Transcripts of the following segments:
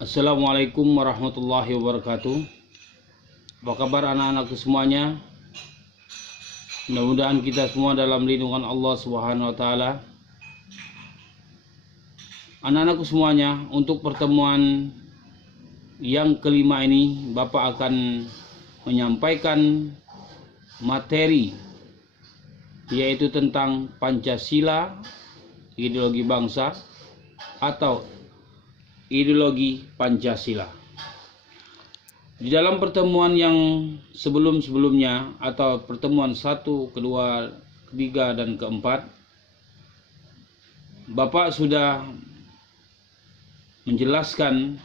Assalamualaikum warahmatullahi wabarakatuh. Apa kabar anak-anakku semuanya? Mudah-mudahan kita semua dalam lindungan Allah Subhanahu wa taala. Anak-anakku semuanya, untuk pertemuan yang kelima ini Bapak akan menyampaikan materi yaitu tentang Pancasila, ideologi bangsa atau ideologi Pancasila. Di dalam pertemuan yang sebelum-sebelumnya atau pertemuan 1, kedua, ketiga, dan keempat, Bapak sudah menjelaskan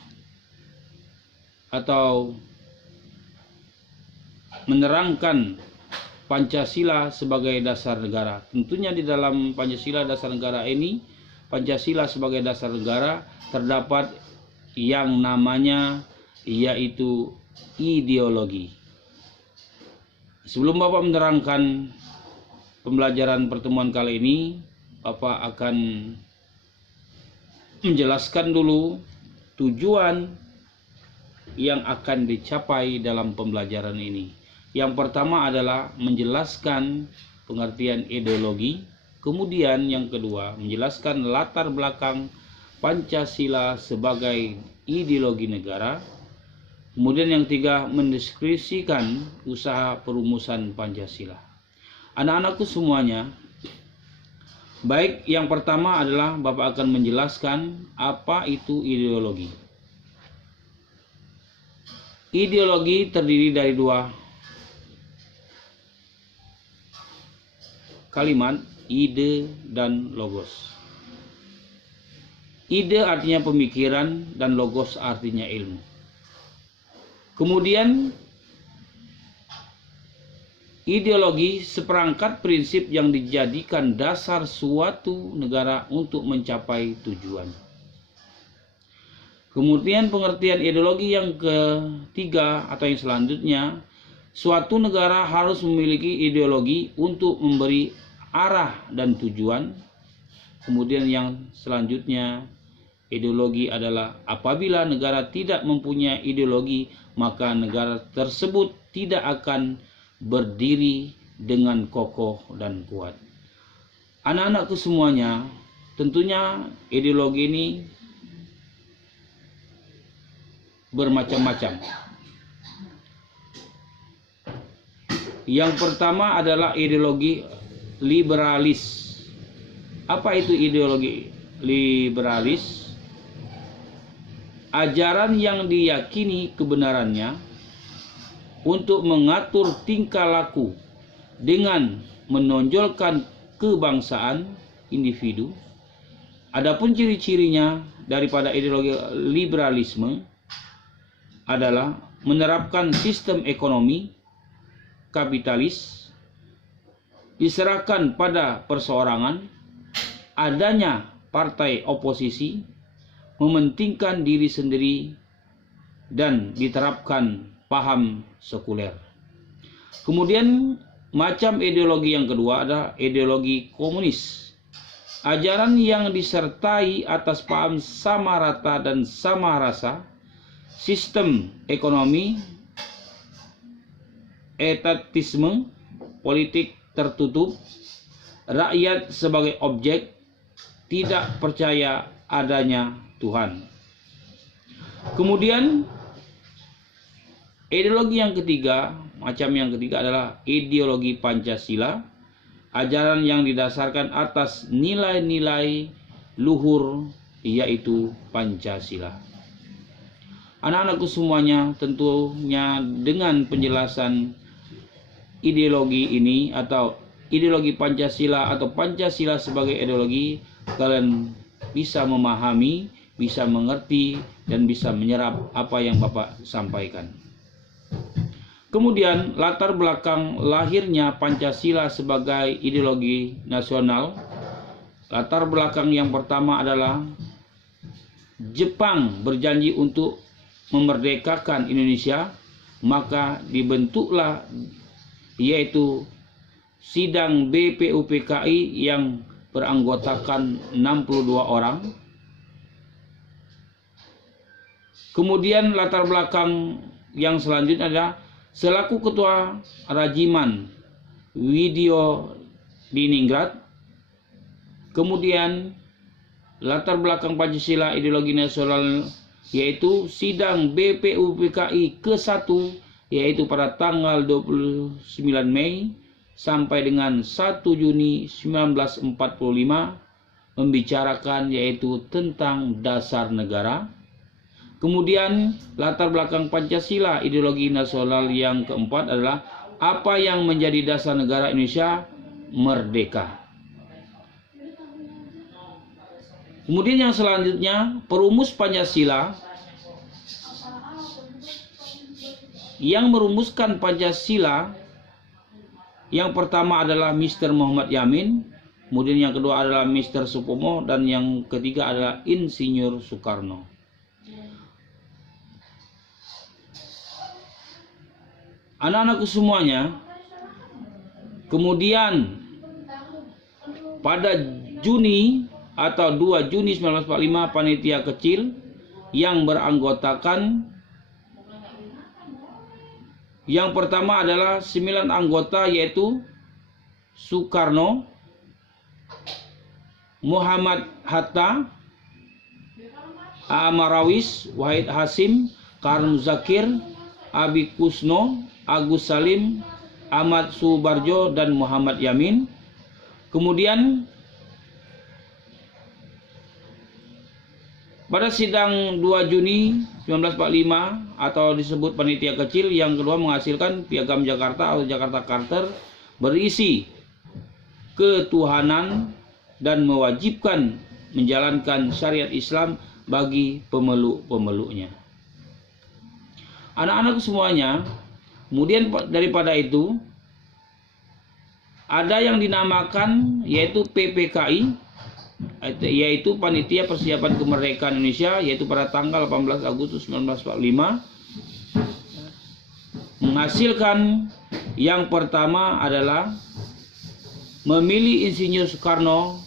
atau menerangkan Pancasila sebagai dasar negara. Tentunya di dalam Pancasila dasar negara ini, Pancasila sebagai dasar negara terdapat yang namanya yaitu ideologi. Sebelum Bapak menerangkan pembelajaran pertemuan kali ini, Bapak akan menjelaskan dulu tujuan yang akan dicapai dalam pembelajaran ini. Yang pertama adalah menjelaskan pengertian ideologi. Kemudian yang kedua, menjelaskan latar belakang Pancasila sebagai ideologi negara. Kemudian yang ketiga, mendeskripsikan usaha perumusan Pancasila. Anak-anakku semuanya, baik yang pertama adalah Bapak akan menjelaskan apa itu ideologi. Ideologi terdiri dari dua kalimat, ide dan logos. Ide artinya pemikiran dan logos artinya ilmu. Kemudian ideologi seperangkat prinsip yang dijadikan dasar suatu negara untuk mencapai tujuan. Kemudian pengertian ideologi yang ketiga atau yang selanjutnya, suatu negara harus memiliki ideologi untuk memberi arah dan tujuan. Kemudian yang selanjutnya, ideologi adalah apabila negara tidak mempunyai ideologi, maka negara tersebut tidak akan berdiri dengan kokoh dan kuat. Anak-anakku semuanya, tentunya ideologi ini bermacam-macam. Yang pertama adalah ideologi liberalis. Apa itu ideologi liberalis? Ajaran yang diyakini kebenarannya untuk mengatur tingkah laku dengan menonjolkan kebangsaan individu. Adapun ciri-cirinya daripada ideologi liberalisme adalah menerapkan sistem ekonomi kapitalis, diserahkan pada perseorangan, adanya partai oposisi, mementingkan diri sendiri, dan diterapkan paham sekuler. Kemudian macam ideologi yang kedua adalah ideologi komunis. Ajaran yang disertai atas paham sama rata dan sama rasa, sistem ekonomi, etatisme, politik tertutup, rakyat sebagai objek, tidak percaya adanya Tuhan. Kemudian ideologi yang ketiga, macam yang ketiga adalah ideologi Pancasila, ajaran yang didasarkan atas nilai-nilai luhur yaitu Pancasila. Anak-anakku semuanya, tentunya dengan penjelasan ideologi ini atau ideologi Pancasila atau Pancasila sebagai ideologi, kalian bisa memahami, bisa mengerti, dan bisa menyerap apa yang Bapak sampaikan. Kemudian latar belakang lahirnya Pancasila sebagai ideologi nasional. Latar belakang yang pertama adalah Jepang berjanji untuk memerdekakan Indonesia, maka dibentuklah yaitu sidang BPUPKI yang beranggotakan 62 orang. Kemudian latar belakang yang selanjutnya adalah selaku ketua Rajiman Widyo Diningrat. Kemudian latar belakang Pancasila ideologi nasional yaitu sidang BPUPKI ke-1 yaitu pada tanggal 29 Mei sampai dengan 1 Juni 1945 membicarakan yaitu tentang dasar negara. Kemudian latar belakang Pancasila ideologi nasional yang keempat adalah apa yang menjadi dasar negara Indonesia merdeka. Kemudian yang selanjutnya perumus Pancasila. Yang merumuskan Pancasila yang pertama adalah Mr. Muhammad Yamin, kemudian yang kedua adalah Mr. Supomo, dan yang ketiga adalah Insinyur Soekarno. Anak-anakku semuanya, kemudian pada Juni atau 2 Juni 1945 panitia kecil yang beranggotakan yang pertama adalah 9 anggota yaitu Soekarno, Muhammad Hatta, Amarawis, Wahid Hasim, Karno Zakir, Abi Kusno, Agus Salim, Ahmad Subarjo, dan Muhammad Yamin. Kemudian pada sidang 2 Juni 1945 atau disebut panitia kecil yang kedua menghasilkan Piagam Jakarta atau Jakarta Charter berisi ketuhanan dan mewajibkan menjalankan syariat Islam bagi pemeluk-pemeluknya. Anak-anak semuanya, kemudian daripada itu ada yang dinamakan yaitu PPKI, yaitu Panitia Persiapan Kemerdekaan Indonesia, yaitu pada tanggal 18 Agustus 1945 menghasilkan yang pertama adalah memilih Insinyur Soekarno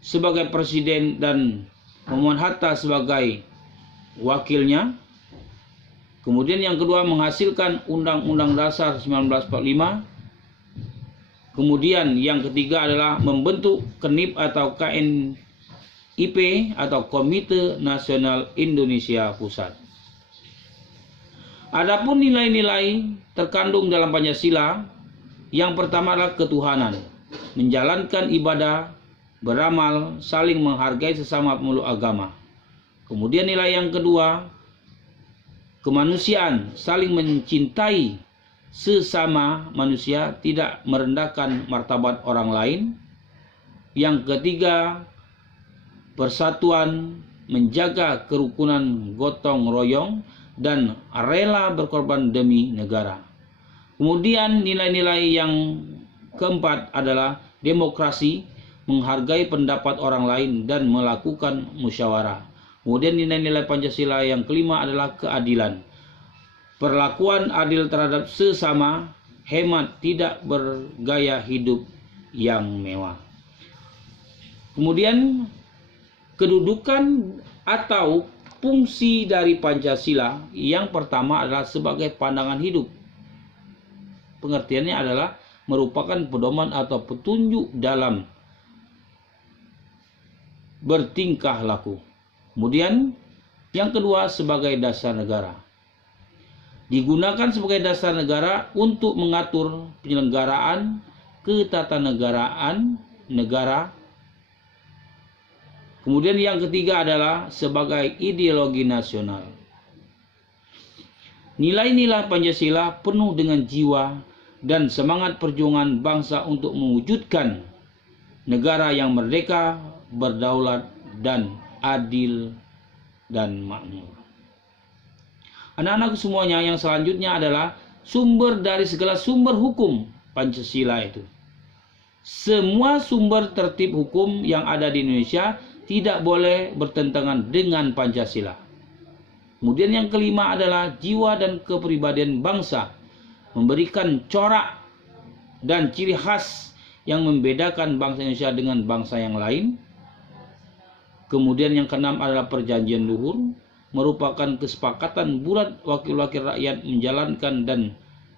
sebagai presiden dan Muhammad Hatta sebagai wakilnya. Kemudian yang kedua menghasilkan Undang-Undang Dasar 1945. Kemudian yang ketiga adalah membentuk KNIP atau KNIP atau Komite Nasional Indonesia Pusat. Adapun nilai-nilai terkandung dalam Pancasila, yang pertama adalah ketuhanan, menjalankan ibadah, beramal, saling menghargai sesama pemeluk agama. Kemudian nilai yang kedua, kemanusiaan, saling mencintai sesama manusia, tidak merendahkan martabat orang lain. Yang ketiga, persatuan, menjaga kerukunan gotong royong, dan rela berkorban demi negara. Kemudian nilai-nilai yang keempat adalah demokrasi, menghargai pendapat orang lain dan melakukan musyawarah. Kemudian nilai-nilai Pancasila yang kelima adalah keadilan, perlakuan adil terhadap sesama, hemat, tidak bergaya hidup yang mewah. Kemudian kedudukan atau fungsi dari Pancasila yang pertama adalah sebagai pandangan hidup. Pengertiannya adalah merupakan pedoman atau petunjuk dalam bertingkah laku. Kemudian yang kedua sebagai dasar negara. Digunakan sebagai dasar negara untuk mengatur penyelenggaraan ketatanegaraan negara. Kemudian yang ketiga adalah sebagai ideologi nasional. Nilai-nilai Pancasila penuh dengan jiwa dan semangat perjuangan bangsa untuk mewujudkan negara yang merdeka, berdaulat, dan adil dan makmur. Anak-anak semuanya, yang selanjutnya adalah sumber dari segala sumber hukum Pancasila itu. Semua sumber tertib hukum yang ada di Indonesia tidak boleh bertentangan dengan Pancasila. Kemudian yang kelima adalah jiwa dan kepribadian bangsa, memberikan corak dan ciri khas yang membedakan bangsa Indonesia dengan bangsa yang lain. Kemudian yang keenam adalah perjanjian luhur, merupakan kesepakatan bulat wakil-wakil rakyat menjalankan dan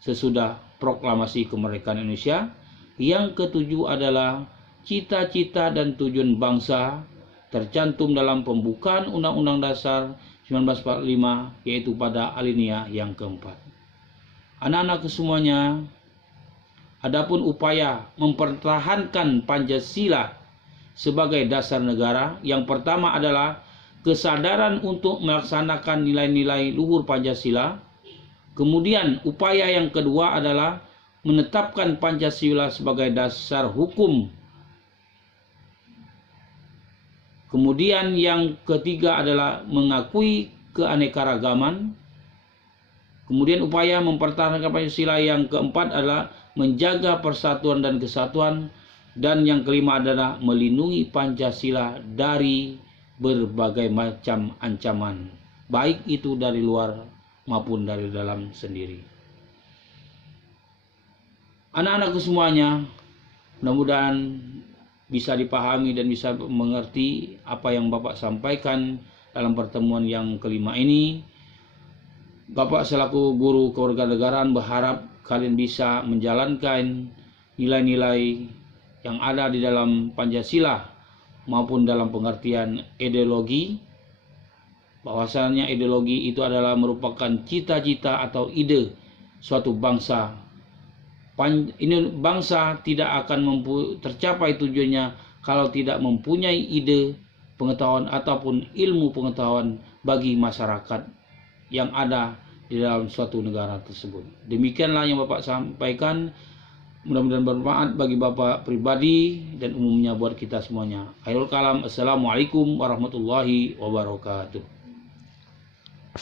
sesudah proklamasi kemerdekaan Indonesia. Yang ketujuh adalah cita-cita dan tujuan bangsa tercantum dalam pembukaan Undang-Undang Dasar 1945, yaitu pada alinea yang keempat. Anak-anak semuanya, adapun upaya mempertahankan Pancasila sebagai dasar negara, yang pertama adalah kesadaran untuk melaksanakan nilai-nilai luhur Pancasila. Kemudian upaya yang kedua adalah menetapkan Pancasila sebagai dasar hukum. Kemudian yang ketiga adalah mengakui keanekaragaman. Kemudian upaya mempertahankan Pancasila yang keempat adalah menjaga persatuan dan kesatuan. Dan yang kelima adalah melindungi Pancasila dari berbagai macam ancaman, baik itu dari luar maupun dari dalam sendiri. Anak-anakku semuanya, mudah-mudahan bisa dipahami dan bisa mengerti apa yang Bapak sampaikan dalam pertemuan yang kelima ini. Bapak selaku guru kewarganegaraan berharap kalian bisa menjalankan nilai-nilai yang ada di dalam Pancasila maupun dalam pengertian ideologi, bahwasanya ideologi itu adalah merupakan cita-cita atau ide suatu bangsa. Ini bangsa tidak akan tercapai tujuannya kalau tidak mempunyai ide, pengetahuan ataupun ilmu pengetahuan bagi masyarakat yang ada di dalam suatu negara tersebut. Demikianlah yang Bapak sampaikan. Mudah-mudahan bermanfaat bagi Bapak pribadi dan umumnya buat kita semuanya. Akhirul kalam, assalamualaikum warahmatullahi wabarakatuh.